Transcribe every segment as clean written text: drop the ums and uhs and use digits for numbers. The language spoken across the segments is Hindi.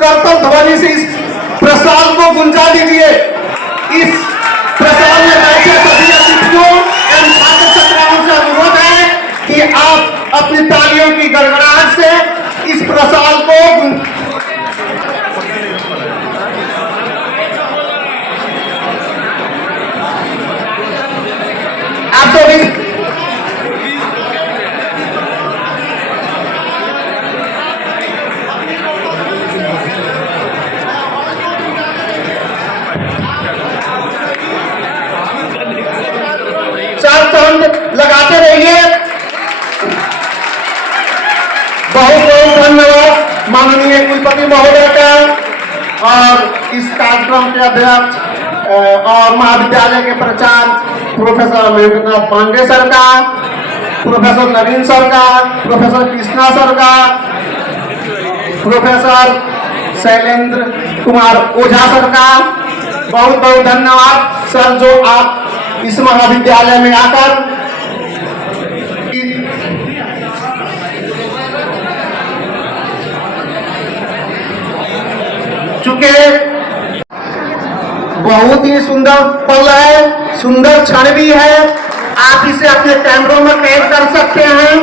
करतल ध्वनि से इस प्रसाद को गुंजा दीजिए। इस प्रसाद में बैठे सभी अतिथियों एवं छात्र छात्राओं से अनुरोध है कि आप अपनी तालियों की गड़गड़ाहट से इस प्रसाद को आप सभी लगाते रहिए। बहुत बहुत धन्यवाद माननीय कुलपति महोदय का और इस कार्यक्रम के अध्यक्ष और महाविद्यालय के प्राचार्य प्रोफेसर महेंद्रनाथ पांडे सर का, प्रोफेसर नवीन सर का, प्रोफेसर कृष्णा सर का, प्रोफेसर शैलेंद्र कुमार ओझा सर का बहुत बहुत धन्यवाद सर, जो आप इस महाविद्यालय में आकर चुके। बहुत ही सुंदर पल है, सुंदर क्षण भी है। आप इसे अपने कैमरों में कैद कर सकते हैं।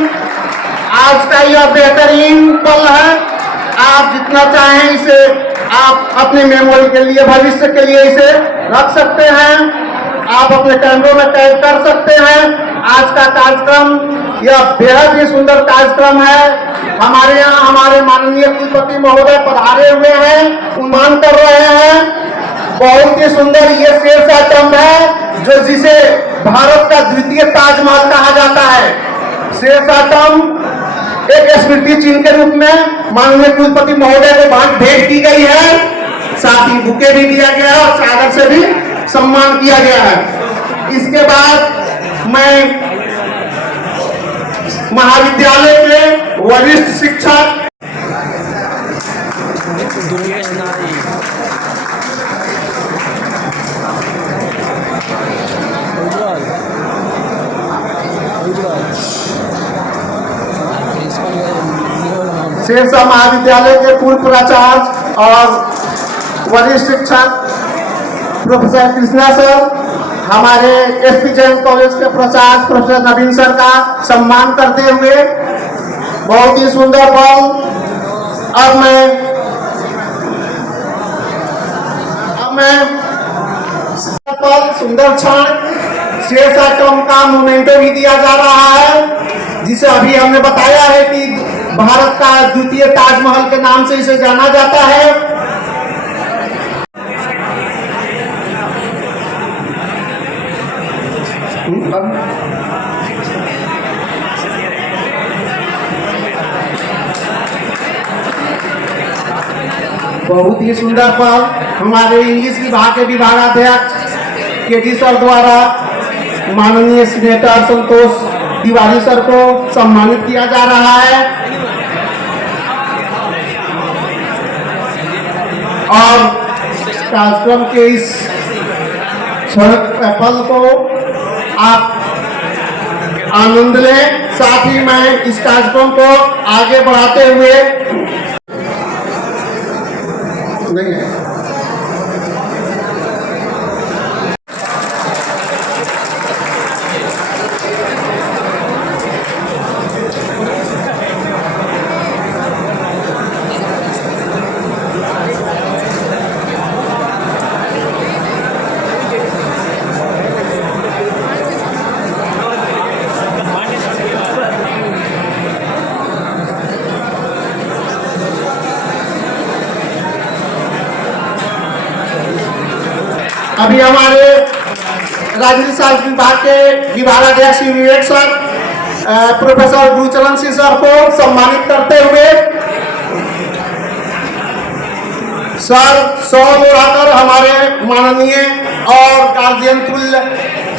आज का यह बेहतरीन पल है। आप जितना चाहें इसे आप अपने मेमोरी के लिए, भविष्य के लिए इसे रख सकते हैं। आप अपने कैमरों में कैद कर सकते हैं। आज का कार्यक्रम यह बेहद ही सुंदर कार्यक्रम है। हमारे यहाँ हमारे माननीय कुलपति महोदय पधारे हुए हैं, उन्मान कर रहे हैं। बहुत ही सुंदर ये शेष आइटम है जो जिसे भारत का द्वितीय ताजमहल कहा जाता है। शेष आइटम एक स्मृति चिन्ह के रूप में माननीय कुलपति महोदय को भेंट की गई है। साथ ही बुके भी दिया गया है और चादर से भी सम्मान किया गया है। इसके बाद मैं महाविद्यालय के वरिष्ठ शिक्षक शेरशाह महाविद्यालय के पूर्व प्राचार्य और वरिष्ठ शिक्षक प्रोफेसर कृष्णा सर, हमारे एसपी जैन कॉलेज के प्राचार्य प्रोफेसर नवीन सर का सम्मान करते हुए बहुत ही सुंदर पल। अब मैं सुंदर क्षण शेष आइटम का मोमेंटो भी दिया जा रहा है, जिसे अभी हमने बताया है कि भारत का द्वितीय ताजमहल के नाम से इसे जाना जाता है। बहुत ही सुंदर पल हमारे इंग्लिश विभाग के विभागाध्यक्ष केडी सर द्वारा माननीय सीनेटर संतोष तिवारी सर को सम्मानित किया जा रहा है। और कार्यक्रम के इस पल को आप आनंद लें। साथ ही मैं इस कार्यक्रम को आगे बढ़ाते हुए नहीं है। अभी हमारे राजनीति शास्त्र विभाग के विभागाध्यक्ष Vivek sir professor Gurcharan Singh sir को सम्मानित करते हुए सर 100 उड़ाकर हमारे माननीय और गार्जियन तुल्य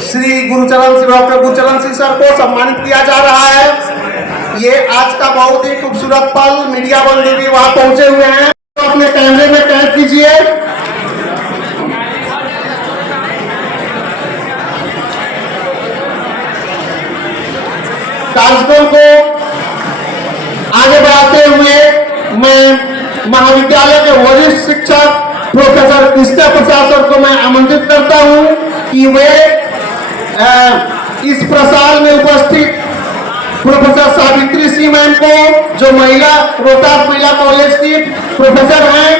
श्री डॉक्टर गुरुचरण सिंह सर को सम्मानित किया जा रहा है। ये आज का बहुत ही खूबसूरत पल मीडिया बंधु भी वहां पहुंचे हुए हैं, तो अपने कैमरे में कैद कीजिए। कार्यक्रम को आगे बढ़ाते हुए मैं महाविद्यालय के शिक्षक प्रोफेसर कृष्ण प्रसाद सर को मैं आमंत्रित करता हूं कि वे इस प्रसार में उपस्थित प्रोफेसर सावित्री सिंह मैम को, जो रोहतास महिला कॉलेज की प्रोफेसर हैं,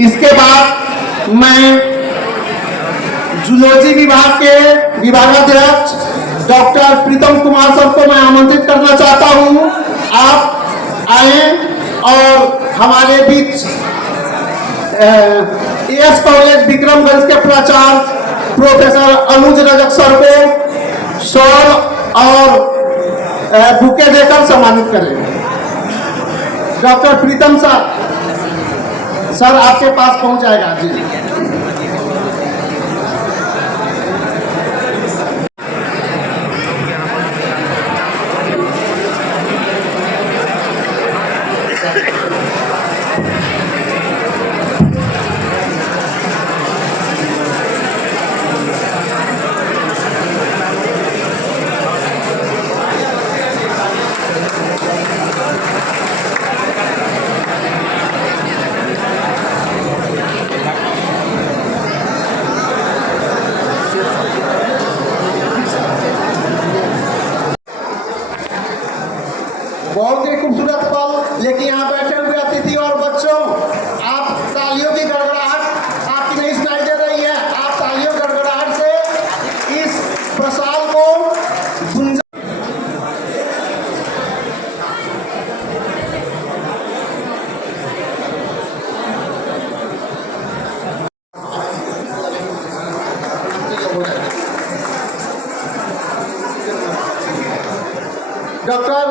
इसके बाद मैं जूलॉजी विभाग के विभागाध्यक्ष डॉक्टर प्रीतम कुमार सर को मैं आमंत्रित करना चाहता हूं। आप आए और हमारे बीच एएस कॉलेज विक्रमगंज के प्राचार्य प्रोफेसर अनुज रजक सर को शॉल और बुके देकर सम्मानित करें। डॉक्टर प्रीतम सर आपके पास पहुंच जाएगा जी। बहुत ही खूबसूरत पल, लेकिन यहाँ बैठे हुए अतिथि और बच्चों, आप तालियों की गड़गड़ाहट आपकी नहीं सुनाई दे रही है। आप तालियों गड़गड़ाहट से इस प्रसाद को गुंजा। डॉक्टर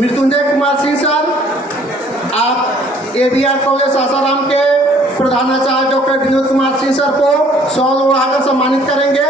मृत्युंजय कुमार सिंह सर, आप एबीआर कॉलेज सासाराम के प्रधानाचार्य डॉक्टर विनोद कुमार सिंह सर को शॉल ओढ़ाकर सम्मानित करेंगे।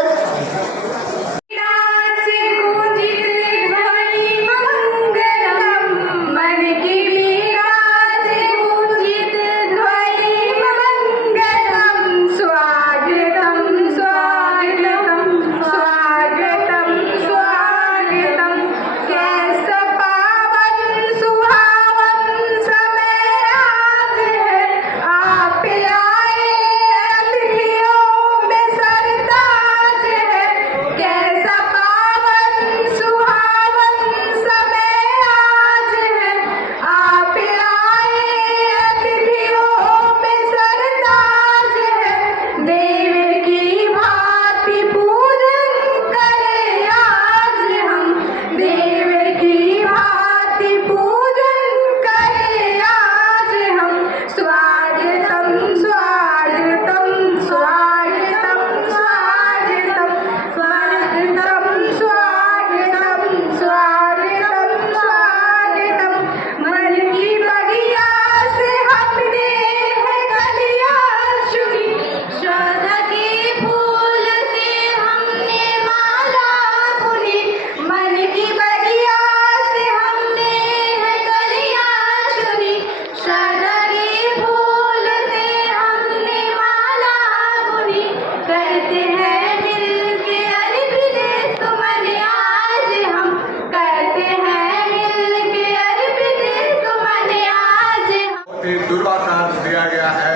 दुर्वासार दिया गया है।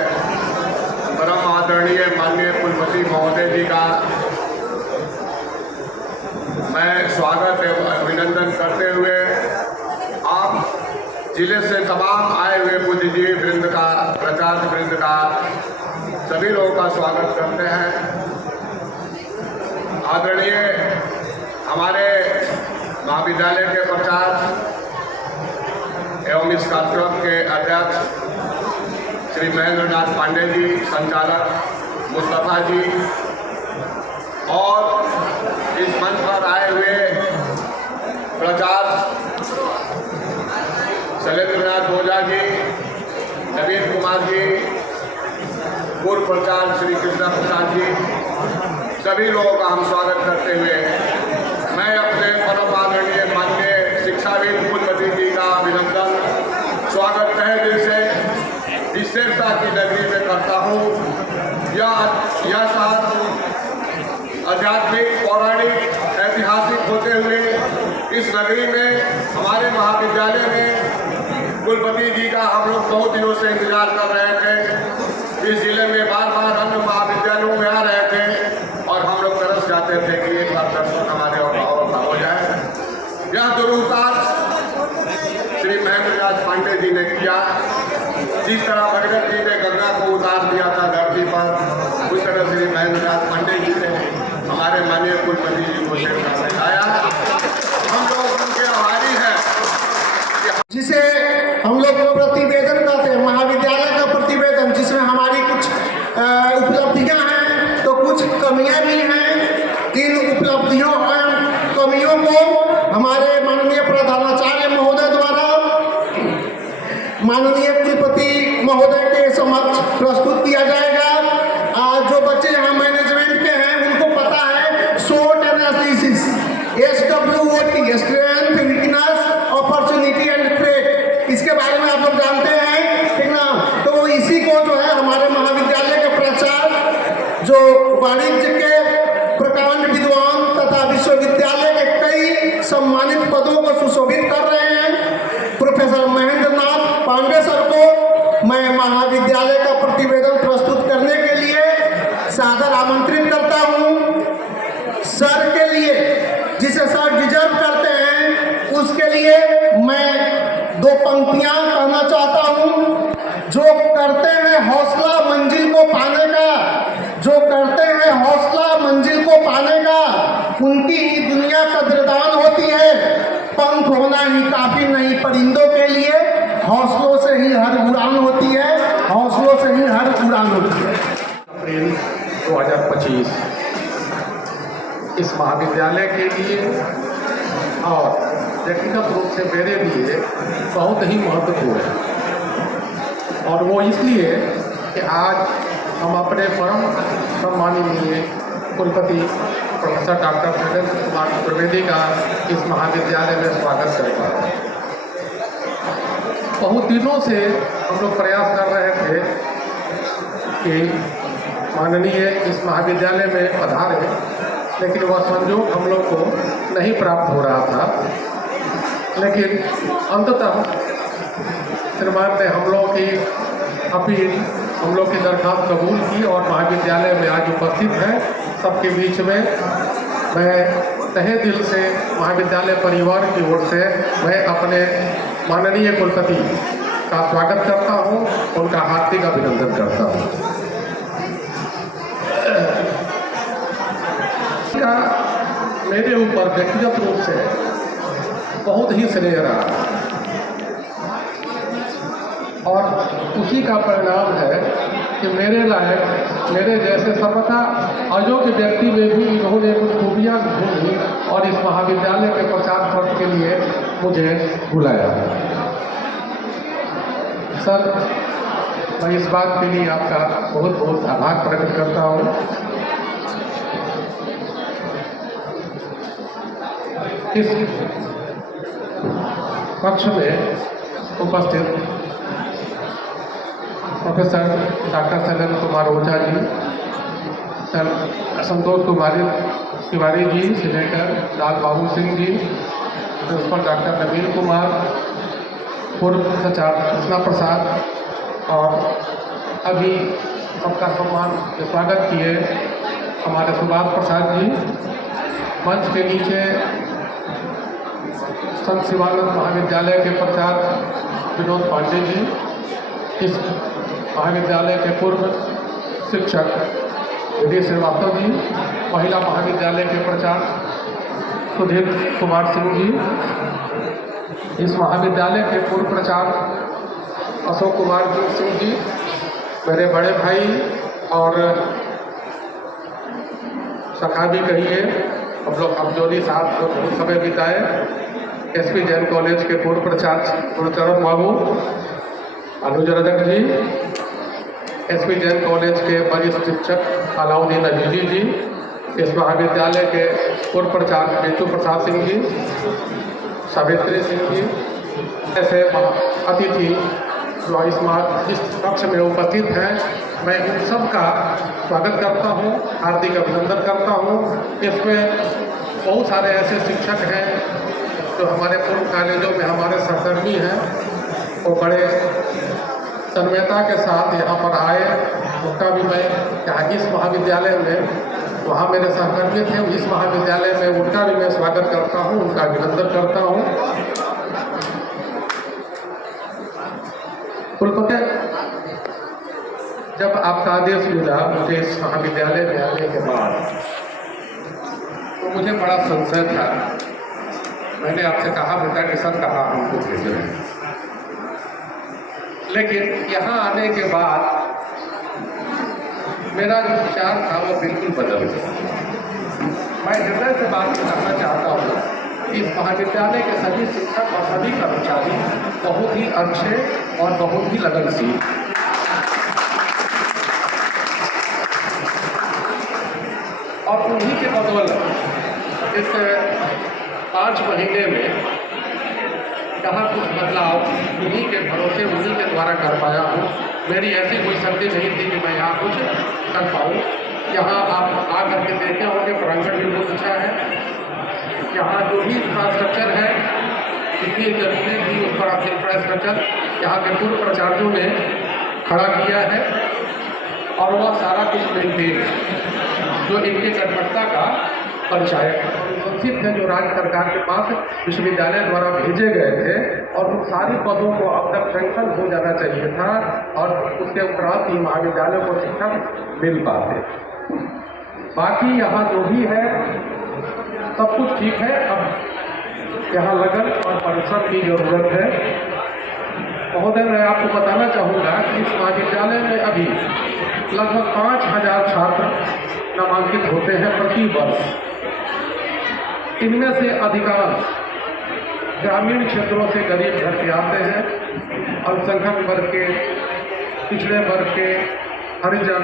परम आदरणीय माननीय कुलपति महोदय जी का मैं स्वागत एवं अभिनंदन करते हुए आप जिले से तमाम आए हुए बुद्धिजीवी वृंद का, प्राचार्य वृंद का, सभी लोगों का स्वागत करते हैं। आदरणीय हमारे महाविद्यालय के प्राचार्य एवं इस कार्यक्रम के अध्यक्ष श्री महेंद्र नाथ पांडे जी, संचालक मुस्तफा जी और इस मंच पर आए हुए प्राचार्य शैलेंद्र नाथ ओझा जी, नवीन कुमार जी, पूर्व प्राचार्य श्री कृष्ण प्रसाद जी, सभी लोगों का हम स्वागत करते हुए मैं अपने परम आदरणीय माननीय शिक्षाविद कुलपति जी का अभिनंदन स्वागत तहे दिल से विशेषता की नगरी में करता हूँ। यह साथ आध्यात्मिक, पौराणिक, ऐतिहासिक होते हुए इस नगरी में हमारे महाविद्यालय में कुलपति जी का हम लोग बहुत दिनों से इंतजार कर रहे थे। इस जिले में बार बार अन्य महाविद्यालयों में आ रहे थे और हम लोग तरस जाते थे कि एक बार दर्शन हमारे और हो जाए। यह दुरुपकार श्री महेंद्र नाथ पांडे जी ने किया। जिस तरह भगत जी ने गंगा को उतार दिया था धरती पर, उस तरह श्री महेंद्र नाथ पांडे जी ने हमारे माननीय कुलपति जी को सिखाया। हम लोग उनके आभारी हैं। जिसे हम लोग प्रतिवेदन करते हैं, महाविद्यालय का प्रतिवेदन, जिसमें हमारी कुछ उपलब्धियां हैं तो कुछ कमियां भी हैं। इन उपलब्धियों और कमियों को हमारे माननीय प्रधानाचार्य महोदय द्वारा माननीय कुलपति महोदय के समक्ष प्रस्तुत किया जाएगा। आज जो बच्चे यहाँ मैनेजमेंट के हैं उनको पता है SWOT analysis, SWOT, strength, weakness, opportunity and threat, इसके बारे में आप लोग जानते हैं, ठीक ना। तो इसी को जो है हमारे महाविद्यालय के प्राचार्य जो वाणिज्य के प्रकांड विद्वान तथा विश्वविद्यालय के कई सम्मानित पदों को सुशोभित कर रहे हैं, प्रोफेसर महेंद्र नाथ पांडे सर को मैं महाविद्यालय का प्रतिवेदन प्रस्तुत करने के लिए सादर आमंत्रित करता हूं। सर के लिए, जिसे सर डिजर्व करते हैं, उसके लिए मैं दो पंक्तियां कहना चाहता हूं। जो करते हैं हौसला मंजिल को पाने का, जो करते हैं हौसला मंजिल को पाने का, उनकी ही दुनिया कदरदान होती है। पंख होना ही काफी नहीं परिंदों के लिए, हौसलों से ही हर उड़ान होती है, हौसलों से ही हर उड़ान होती है। अप्रैल 2025 इस महाविद्यालय के लिए और व्यक्तिगत रूप से मेरे लिए बहुत ही महत्वपूर्ण है। और वो इसलिए कि आज हम अपने परम सम्माननीय कुलपति प्रोफेसर डॉक्टर शैलेंद्र कुमार त्रिवेदी का इस महाविद्यालय में स्वागत करता है। बहुत दिनों से हम लोग प्रयास कर रहे थे कि माननीय इस महाविद्यालय में पधारे, लेकिन वह संयोग हम लोग को नहीं प्राप्त हो रहा था। लेकिन अंततः श्रीमान ने हम लोग की अपील, हम लोग की दरख्वास्त कबूल की और महाविद्यालय में आज उपस्थित हैं। सबके बीच में मैं तहे दिल से महाविद्यालय परिवार की ओर से मैं अपने माननीय कुलपति का स्वागत करता हूं, उनका हार्दिक अभिनंदन करता हूं। का मेरे ऊपर व्यक्तिगत रूप से बहुत ही स्नेह रहा और उसी का परिणाम है कि मेरे लायक, मेरे जैसे सर्वथा अयोग्य व्यक्ति में भी इन्होंने कुछ खूबियाँ ढूंढी और इस महाविद्यालय के प्रचार प्रसार के लिए मुझे बुलाया। सर, मैं इस बात के लिए आपका बहुत बहुत आभार प्रकट करता हूँ। इस कक्ष में उपस्थित professor doctor Shailendra Kumar Ojha ji, sir संतोष कुमारी तिवारी जी, सीनेटर लाल बाबू सिंह जी, प्रिंसिपल डॉक्टर नवीन कुमार, पूर्व प्राचार्य कृष्णा प्रसाद और अभी सबका सम्मान स्वागत किए हमारे सुभाष प्रसाद जी। मंच के नीचे संत शिवानंद महाविद्यालय के प्राचार्य विनोद पांडे जी, इस महाविद्यालय के पूर्व शिक्षक डी श्रीवास्तव जी, महिला महाविद्यालय के प्राचार्य सुधीर कुमार सिंह जी, इस महाविद्यालय के पूर्व प्राचार्य अशोक कुमार सिंह जी, मेरे बड़े भाई और सखा भी कहिए, हम लोग अफजोली साहब को बहुत समय बिताए, एसपी जैन कॉलेज के पूर्व प्राचार्य गुरुचरण बाबू, अनुज रजक जी, एसपी जैन कॉलेज के वरिष्ठ शिक्षक अलाउद्दीन अजीजी जी, इस महाविद्यालय के पूर्व प्राचार्य बेचू प्रसाद सिंह जी, सावित्री सिंह जी, ऐसे अतिथि जो इस कक्ष में उपस्थित हैं, मैं इन सब का स्वागत करता हूँ, हार्दिक अभिनंदन करता हूँ। इसमें बहुत सारे ऐसे शिक्षक हैं जो हमारे पूर्व कॉलेजों में हमारे सहकर्मी हैं, वो बड़े तन्मयता के साथ यहाँ पर आए। उनका भी मैं यहाँ इस महाविद्यालय में, वहाँ मेरे सहकर्मी थे, इस महाविद्यालय में उनका भी मैं स्वागत करता हूँ, उनका अभिनंदन करता हूँ। कुलपति, जब आपका आदेश मिला मुझे इस महाविद्यालय में आने के बाद, तो मुझे बड़ा संशय था। मैंने आपसे कहा बेटा कि सर कहाँ हमको भेज रहे हैं, लेकिन यहाँ आने के बाद मेरा जो विचार था वो बिल्कुल बदल गया। मैं हृदय से बात करना चाहता हूँ, इस महाविद्यालय के सभी शिक्षक और सभी कर्मचारी बहुत ही अच्छे और बहुत ही लगनशील, और उन्हीं के बदौलत इस 5 महीने में यहाँ कुछ बदलाव उन्हीं के भरोसे, उन्हीं के द्वारा कर पाया हूँ। मेरी ऐसी कोई शक्ति नहीं थी कि मैं यहाँ कुछ कर पाऊँ। यहाँ आप आ करके देखे होंगे, प्रांगण भी बहुत अच्छा है। यहाँ जो भी इंफ्रास्ट्रक्चर है, जितनी जरूरी थी उस पर इंफ्रास्ट्रक्चर यहाँ के पूर्व प्राचार्यों ने खड़ा किया है, और वह सारा कुछ मेंटेन जो इनकी कटमटता का पंचायत संस्थित है, जो राज्य सरकार के पास विश्वविद्यालय द्वारा भेजे गए थे, और उन सारी पदों को अब तक सैंक्शन हो जाना चाहिए था, और उसके उपरांत ही महाविद्यालय को शिक्षक मिल पाते। बाकी यहाँ जो भी है सब कुछ ठीक है। अब यहाँ लगन और परिश्रम की जरूरत है। महोदय, मैं आपको बताना चाहूँगा कि इस महाविद्यालय में अभी लगभग 5000 छात्र नामांकित होते हैं प्रति वर्ष। इनमें से अधिकांश ग्रामीण क्षेत्रों से गरीब घर के आते हैं, अल्पसंख्यक वर्ग के, पिछड़े वर्ग के, हरिजन,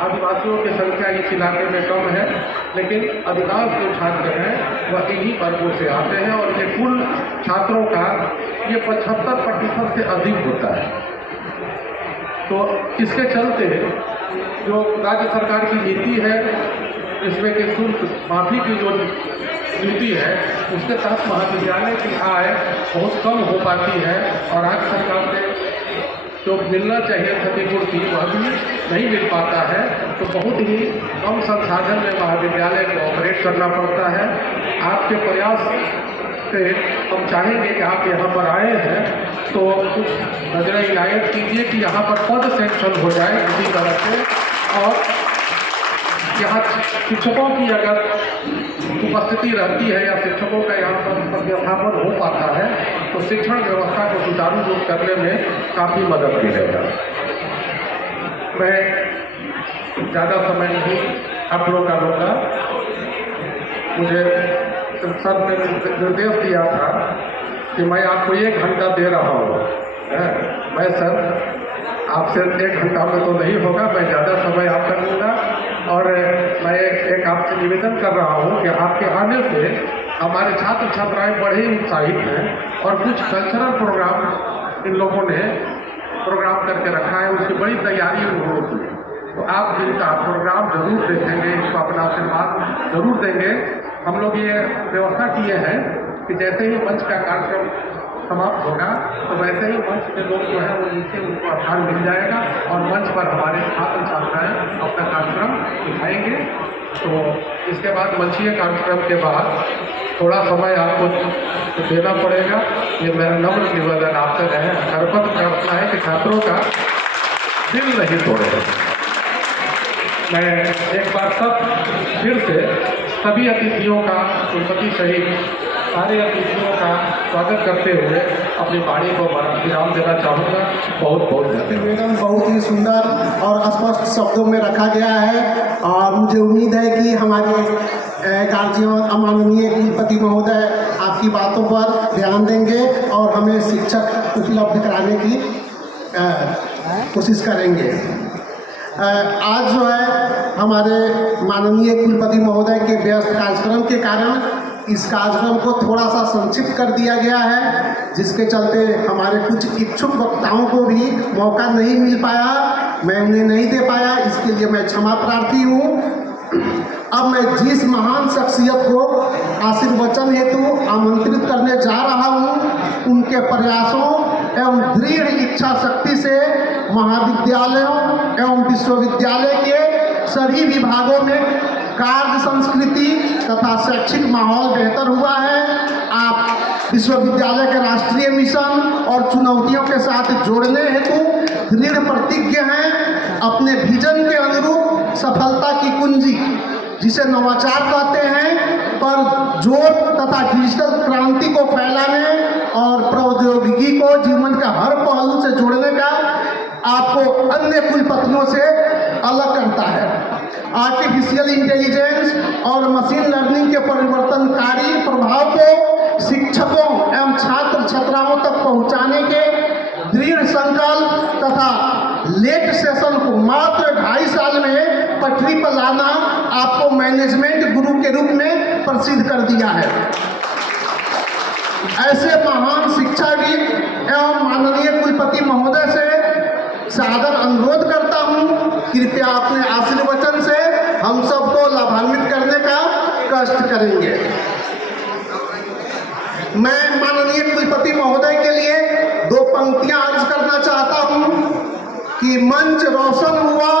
आदिवासियों की संख्या इस इलाके में कम है, लेकिन अधिकांश जो छात्र हैं वह इन्हीं वर्गों से आते हैं, और ये कुल छात्रों का ये 75% से अधिक होता है। तो इसके चलते जो राज्य सरकार की नीति है, इसमें के शुल्क माफी की जो नीति है, उसके तहत महाविद्यालय की आय बहुत कम हो पाती है, और राज्य सरकार से जो मिलना चाहिए क्षतिपूर्ति वह भी नहीं मिल पाता है। तो बहुत ही कम संसाधन में महाविद्यालय को ऑपरेट करना पड़ता है। आपके प्रयास से हम चाहेंगे कि आप यहाँ पर आए हैं तो कुछ नजर इनायत कीजिए कि यहाँ पर पद सेक्शन हो जाए इसी तरह से, और यहाँ शिक्षकों की अगर उपस्थिति रहती है या शिक्षकों का यहाँ पर व्यवस्थापन हो पाता है तो शिक्षण व्यवस्था को सुचारू रूप करने में काफ़ी मदद मिलेगा। मैं ज़्यादा समय नहीं आप लोग का लूँगा। मुझे सर ने निर्देश दिया था कि मैं आपको 1 घंटा दे रहा हूँ। मैं सर आपसे 1 घंटा में तो नहीं होगा, मैं ज़्यादा समय आपका लूँगा, और मैं एक आपसे निवेदन कर रहा हूँ कि आपके आने से हमारे छात्र छात्राएं बड़े ही उत्साहित हैं, और कुछ कल्चरल प्रोग्राम इन लोगों ने प्रोग्राम करके रखा है, उसकी बड़ी तैयारी उन्होंने की है। तो आप इनका प्रोग्राम जरूर देखेंगे, इसको अपना आशीर्वाद जरूर देंगे। हम लोग ये व्यवस्था किए हैं कि जैसे ही मंच का कार्यक्रम समाप्त होगा तो वैसे ही मंच के लोग जो है वो नीचे उनको स्थान मिल जाएगा, और मंच पर हमारे छात्र छात्राएं अपना कार्यक्रम दिखाएंगे। तो इसके बाद मंचीय कार्यक्रम के बाद थोड़ा समय आपको देना पड़ेगा। ये मेरा नम्र निवेदन आपसे है। करपत्र प्रार्थना है कि छात्रों का दिल नहीं तोड़े। मैं एक बार फिर से सभी अतिथियों का, कुलपति सहित सारे अतिथियों का स्वागत करते हुए अपनी वाणी को विराम देना चाहूँगा। बहुत बहुत धन्यवाद। निवेदन बहुत ही सुंदर और स्पष्ट शब्दों में रखा गया है, और मुझे उम्मीद है कि हमारे गार्जियन माननीय कुलपति महोदय आपकी बातों पर ध्यान देंगे और हमें शिक्षक उपलब्ध कराने की कोशिश करेंगे। आज जो है हमारे माननीय कुलपति महोदय के व्यस्त कार्यक्रम के कारण इस कार्यक्रम को थोड़ा सा संक्षिप्त कर दिया गया है, जिसके चलते हमारे कुछ इच्छुक वक्ताओं को भी मौका नहीं मिल पाया, मैं उन्हें नहीं दे पाया, इसके लिए मैं क्षमा प्रार्थी हूँ। अब मैं जिस महान शख्सियत को आशीर्वचन हेतु आमंत्रित करने जा रहा हूँ, उनके प्रयासों एवं दृढ़ इच्छा शक्ति से महाविद्यालयों एवं विश्वविद्यालय के सभी विभागों में कार्य संस्कृति तथा शैक्षिक माहौल बेहतर हुआ है। आप विश्वविद्यालय के राष्ट्रीय मिशन और चुनौतियों के साथ जोड़ने हेतु दृढ़ प्रतिज्ञ हैं। अपने विजन के अनुरूप सफलता की कुंजी, जिसे नवाचार कहते हैं, पर जोर तथा डिजिटल क्रांति को फैलाने और प्रौद्योगिकी को जीवन के हर पहलू से जोड़ने का आपको अन्य कुलपतियों से अलग करता है। आर्टिफिशियल इंटेलिजेंस और मशीन लर्निंग के परिवर्तनकारी प्रभाव को शिक्षकों एवं छात्र छात्राओं तक पहुंचाने के दृढ़ संकल्प तथा लेट सेशन को मात्र 2.5 साल में पटरी पर लाना आपको मैनेजमेंट गुरु के रूप में प्रसिद्ध कर दिया है। ऐसे महान शिक्षाविद एवं माननीय कुलपति महोदय से सादर अनुरोध करता हूं, कृपया अपने आशीर्वचन से हम सबको लाभान्वित करने का कष्ट करेंगे। मैं माननीय कुलपति महोदय के लिए 2 पंक्तियां अर्ज करना चाहता हूं कि मंच रोशन हुआ,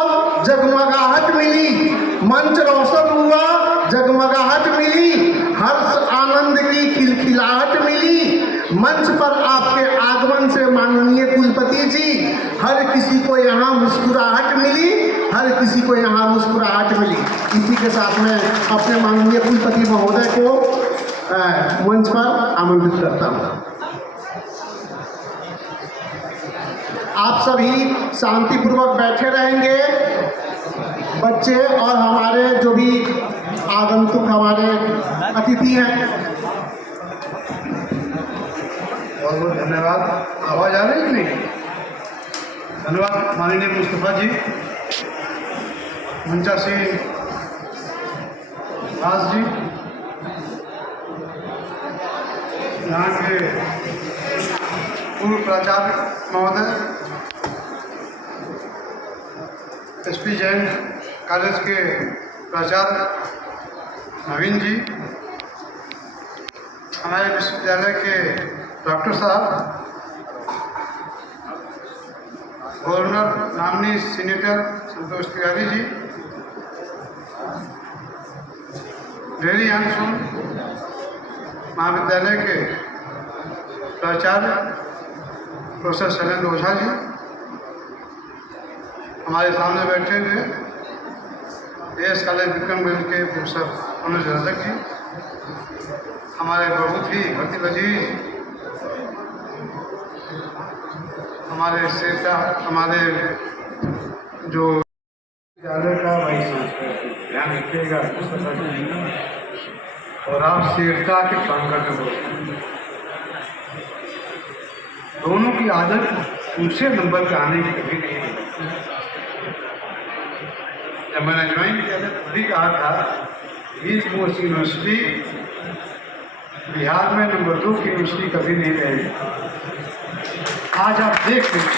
जगमगाहट मिली, मंच रोशन हुआ, जगमगाहट मिली, हर्ष आनंद की खिलखिलाहट मिली। मंच पर आपके आगमन से माननीय कुलपति जी, हर किसी को यहाँ मुस्कुराहट मिली, हर किसी को यहाँ मुस्कुराहट मिली। इसी के साथ में अपने माननीय कुलपति महोदय को मंच पर आमंत्रित करता हूँ। आप सभी शांतिपूर्वक बैठे रहेंगे। बच्चे और हमारे जो भी आगंतुक हमारे अतिथि हैं, बहुत बहुत धन्यवाद। आवाज आ रही है कि नहीं? धन्यवाद माननीय मुस्तफा जी, मंचासी दास जी, यहाँ के पूर्व प्राचार्य महोदय, SP जैन कॉलेज के प्राचार्य नवीन जी, हमारे विश्वविद्यालय के डॉक्टर साहब, गवर्नर नामनी सीनेटर संतोष तिवारी जी, डेरी अनसुन महाविद्यालय के प्राचार्य प्रोफेसर शैलेंद्र ओझा जी, हमारे सामने बैठे हुए AS कॉलेज विक्रमगंज के प्रोफेसर मनोज रजक जी, हमारे बहुत ही भर्ती वजीर, हमारे सेता, हमारे जो विद्यालय का वाइस चांसलर, ध्यान रखिएगा, और आप सेठता के काम करने बोलते, दोनों की आदत ऊंचे नंबर पे आने की कभी नहीं है। जब मैंने ज्वाइन किया था तभी कहा था ईस्ट कोस्ट यूनिवर्सिटी बिहार में नंबर 2 की यूनिवर्सिटी कभी नहीं रहेगी। आज आप देख सकते हैं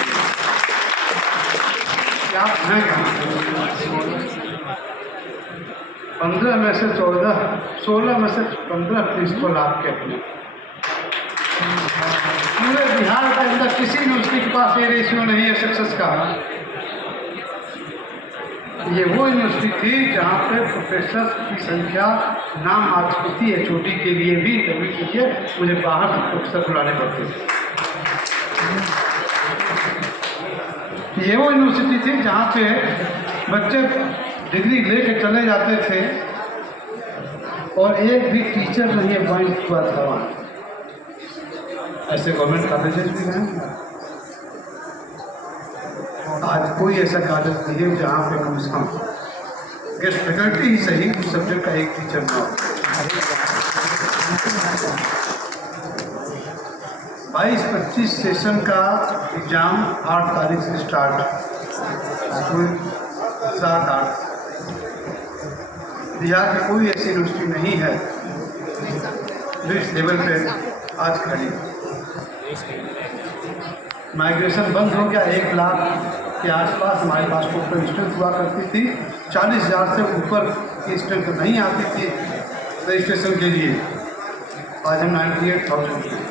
कि आप हैं कहाँ। 15 में से 14, 16 में से 15 प्रिंसिपल आपके अपने। पूरे बिहार के अंदर किसी यूनिवर्सिटी के पास ये रेशियो नहीं है सक्सेस का। ये वो यूनिवर्सिटी थी जहाँ पे प्रोफेसर की संख्या नाम मात्र थी। HOD के लिए भी इंटरव्यू के लिए मुझे बाहर से प्रोफेसर बुलाने पड़ते थे। ये वो यूनिवर्सिटी थी जहाँ पे बच्चे डिग्री लेके चले जाते थे और एक भी टीचर नहीं अपॉइंट हुआ था वहाँ। ऐसे गवर्नमेंट कॉलेजेस भी हैं। आज कोई ऐसा कॉलेज नहीं है जहाँ पे कम से कम गेस्ट फैकल्टी ही सही उस सब्जेक्ट का एक टीचर ना हो। 22-25 सेशन का एग्ज़ाम 8 तारीख से स्टार्ट, स्कूल 7-8। बिहार की कोई ऐसी यूनिवर्सिटी नहीं है जिस लेवल पे आज खड़ी है। माइग्रेशन बंद हो गया, 1 लाख के आसपास हमारे पास टोटल स्ट्रेंथ हुआ करती थी। 40,000 से ऊपर की स्ट्रेंथ नहीं आती थी रजिस्ट्रेशन के लिए। आज हम 98,000।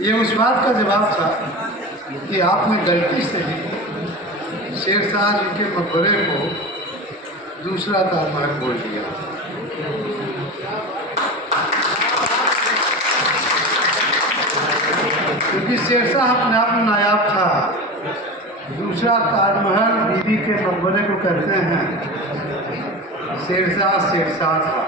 ये उस बात का जवाब था कि आपने गलती से ही शेरशाह जी के मकबरे को दूसरा ताजमहल बोल दिया। क्योंकि शेरशाह अपने आप में नायाब था। दूसरा ताजमहल बीबी के मकबरे को कहते हैं। शेरशाह शेरशाह था।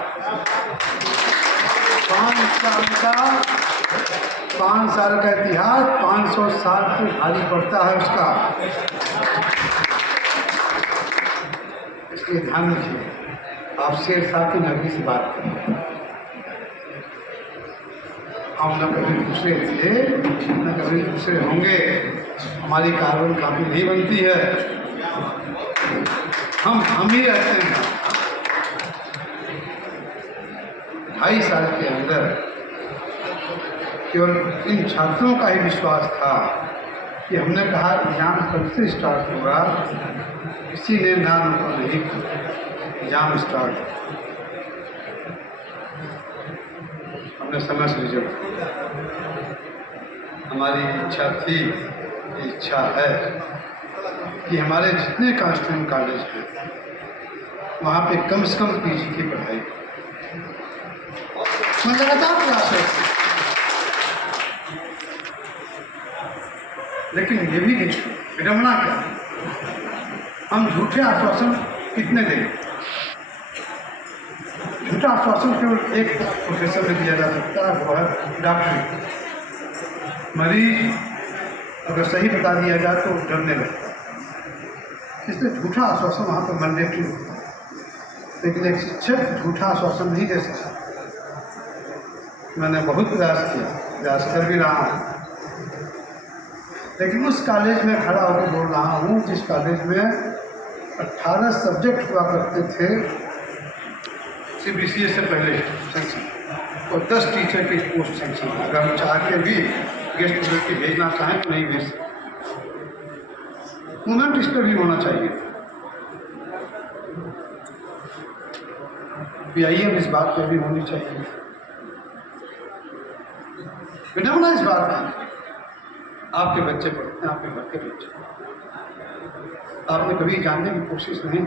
5 साल का इतिहास 500 साल से भारी पड़ता है उसका। इसलिए ध्यान रखिए, आप शेरशाह की नगरी से बात करें। हम न कभी दूसरे थे, न कभी दूसरे होंगे। हमारी कार्बन काफी नहीं बनती है, हम ही रहते हैं। 2.5 साल के अंदर केवल इन छात्रों का ही विश्वास था कि हमने कहा एग्जाम कब से स्टार्ट होगा, किसी ने नाम को नहीं एग्जाम स्टार्ट। हमने समय से रिजल्ट। हमारी इच्छा थी, इच्छा है कि हमारे जितने कांस्टिट्यूंट कॉलेज हैं वहाँ पे कम से कम पीजी की पढ़ाई लगातार प्रयास है। लेकिन ये भी नहीं, विडम्बना क्या, हम झूठे आश्वासन कितने दें। झूठा आश्वासन केवल एक प्रोफेसर में दिया जा सकता है, वो है डॉक्टरी। मरीज अगर सही बता दिया जाए तो डरने लगता है, इसलिए झूठा आश्वासन वहाँ पर मैंडेटरी होता है। लेकिन एक शिक्षक झूठा आश्वासन नहीं दे सकता। मैंने बहुत प्रयास कर भी रहा हूँ, लेकिन उस कॉलेज में खड़ा होकर बोल रहा हूँ जिस कॉलेज में 18 सब्जेक्ट हुआ करते थे CBCS से पहले सेंक्शन, और 10 टीचर की पोस्ट सेंक्शन। अगर हम चाह के भी गेस्ट फैकल्टी भेजना चाहें तो नहीं भेज सकते। मूवमेंट इस पर भी होना चाहिए। PIM इस बात पर भी होनी चाहिए। विडम्बना इस बात की, आपके बच्चे पढ़ते हैं, आपके घर के बच्चे, आपने कभी जानने की कोशिश नहीं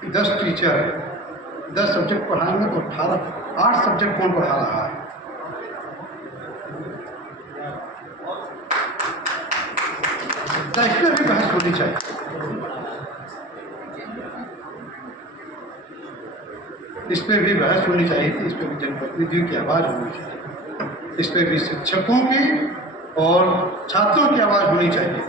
की 10 टीचर 10 सब्जेक्ट पढ़ाएंगे तो 8 सब्जेक्ट कौन पढ़ा रहा है। तो इस पर भी बहस होनी चाहिए। इस पर भी बहस होनी चाहिए थी। इस पर भी जनप्रतिनिधियों की आवाज़ होनी चाहिए। इस पर भी शिक्षकों की और छात्रों की आवाज़ होनी चाहिए।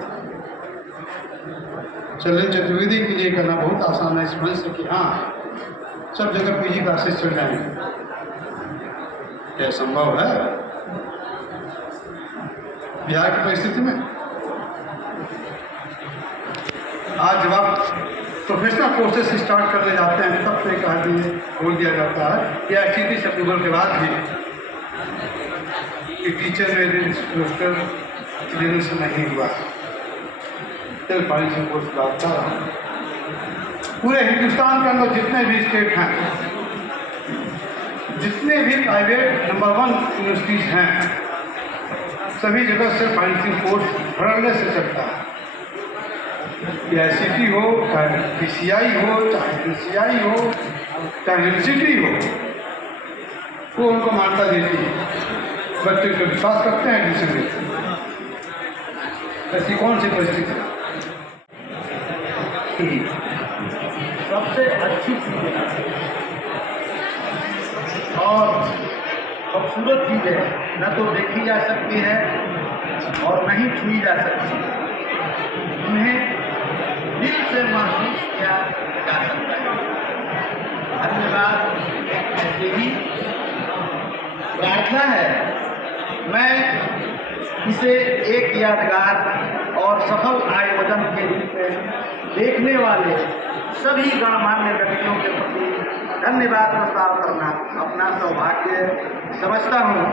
चलन चतुर्वेदी के लिए करना बहुत आसान है इस मंच से कि हाँ सब जगह PG क्लासेस चल जाएंगे। क्या संभव है बिहार की परिस्थिति में? आज जब आप प्रोफेशनल कोर्सेस स्टार्ट करने जाते हैं तब से कहा बोल दिया जाता है कि ICT से अप्रूवल के बाद भी कि टीचर में रजिस्टर क्लियरेंस नहीं हुआ। पानी से कोर्स बात था। पूरे हिंदुस्तान के अंदर जितने भी स्टेट हैं, जितने भी प्राइवेट नंबर 1 यूनिवर्सिटीज़ हैं, सभी जगह से फाइनेंसिंग कोर्स भरने से चलता है। ICT हो, चाहे PCI हो, चाहे PCI हो, चाहे यूनिवर्सिटी हो, वो उनको मान्यता देती है। बच्चे को विश्वास करते हैं, एडमिशन देते हैं। ऐसी कौन सी परिस्थिति है? सबसे अच्छी चीज़ और खूबसूरत चीज़ें न तो देखी जा सकती है और न ही छुई जा सकती है। उन्हें दिल से महसूस किया जा सकता है। धन्यवाद। ऐसे ही प्रार्थना है मैं इसे एक यादगार और सफल आयोजन आयोजन के रूप में देखने वाले सभी गणमान्य व्यक्तियों के प्रति धन्यवाद प्रस्ताव करना अपना सौभाग्य समझता हूँ।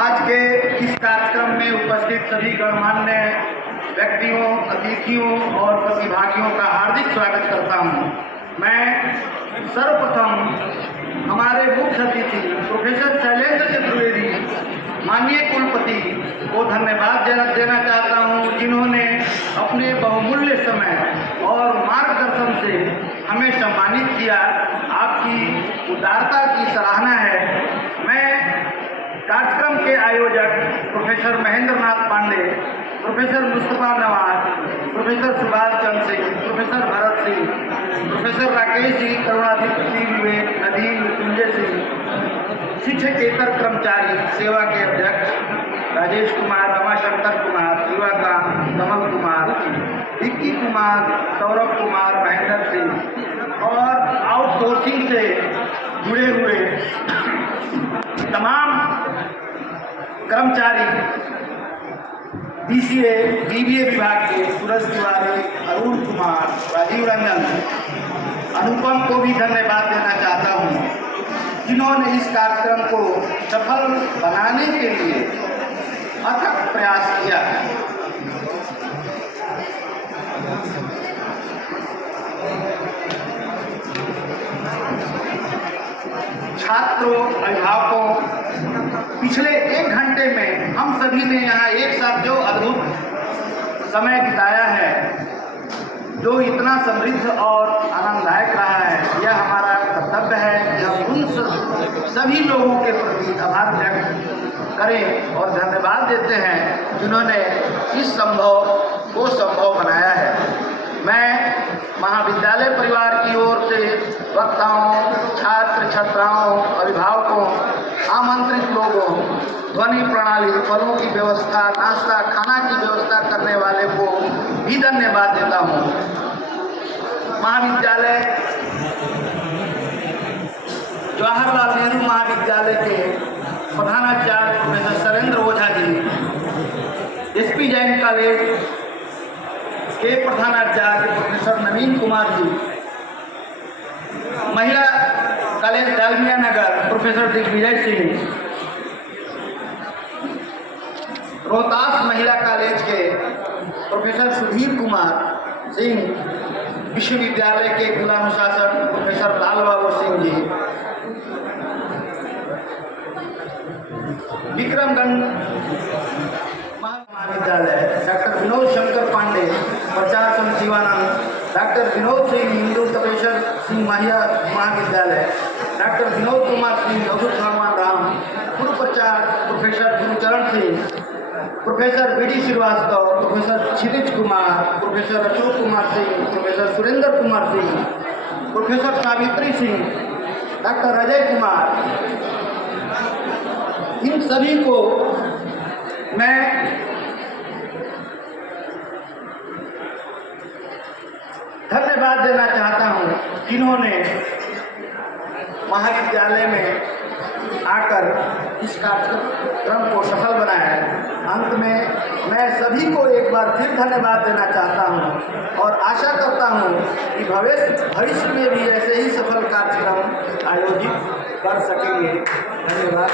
आज के इस कार्यक्रम में उपस्थित सभी गणमान्य व्यक्तियों, अतिथियों और प्रतिभागियों का हार्दिक स्वागत करता हूं। मैं सर्वप्रथम हमारे मुख्य अतिथि प्रोफेसर शैलेंद्र चतुर्वेदी माननीय कुलपति को धन्यवाद देना चाहता हूं, जिन्होंने अपने बहुमूल्य समय और मार्गदर्शन से हमें सम्मानित किया। आपकी उदारता की सराहना है। मैं कार्यक्रम के आयोजक professor Mahendra Nath Pandey, professor Mustafa Nawaz, professor Subhash Chandra Singh, professor Bharat Singh, professor Rakesh ji, करुणाधिपति विवेक, नदीम मृत्युंजय सिंह, शिक्षकेतर कर्मचारी सेवा के अध्यक्ष राजेश कुमार, रमाशंकर कुमार, शिवाकांत, कमल कुमार, विक्की कुमार, सौरभ कुमार, महेंद्र सिंह और आउटसोर्सिंग से जुड़े हुए तमाम कर्मचारी, बीसीए, बीबीए विभाग के सूरज तिवारी, अरुण कुमार, राजीव रंजन, अनुपम को भी धन्यवाद देना चाहता हूँ, जिन्होंने इस कार्यक्रम को सफल बनाने के लिए अथक प्रयास किया। छात्रों, अभिभावकों, पिछले 1 घंटे में हम सभी ने यहाँ एक साथ जो अद्भुत समय बिताया है, जो इतना समृद्ध और आनंददायक रहा है, यह हमारा कर्तव्य है कि हम उन सभी लोगों के प्रति आभार व्यक्त करें और धन्यवाद देते हैं जिन्होंने इस संभव को संभव बनाया है। मैं महाविद्यालय परिवार की ओर से वक्ताओं, छात्र छात्राओं, अभिभावकों, आमंत्रित लोगों, ध्वनि प्रणाली, फलों की व्यवस्था, नाश्ता खाना की व्यवस्था करने वाले को भी धन्यवाद देता हूँ। महाविद्यालय जवाहरलाल नेहरू महाविद्यालय के प्रधानाचार्य professor Surendra Ojha ji, SP Jain college के प्रधानाचार्य प्रोफेसर नवीन कुमार जी, महिला कॉलेज डालमिया नगर प्रोफेसर दिग्विजय सिंह, रोहतास महिला कॉलेज के प्रोफेसर सुधीर कुमार सिंह, विश्वविद्यालय के कुलानुशासन प्रोफेसर लाल बाबू सिंह जी, विक्रमगंज महाविद्यालय डॉक्टर विनोद शंकर पांडे, प्रचार संघ शिवानंद, डॉक्टर विनोद सिंह हिंदू तपेश्वर सिंह महिला महाविद्यालय, डॉक्टर विनोद कुमार सिंह अवधूत भगवान राम, पूर्व प्रचार professor Gurcharan Singh, professor BD. Srivastava, professor Kshitij Kumar, professor Ashok Kumar Singh, professor Surendra Kumar Singh, professor Savitri Singh, doctor Ajay Kumar, इन सभी को मैं धन्यवाद देना चाहता हूं, जिन्होंने महाविद्यालय में आकर इस कार्यक्रम को सफल बनाया। अंत में मैं सभी को एक बार फिर धन्यवाद देना चाहता हूं और आशा करता हूं कि भविष्य में भी ऐसे ही सफल कार्यक्रम आयोजित कर सकेंगे। धन्यवाद।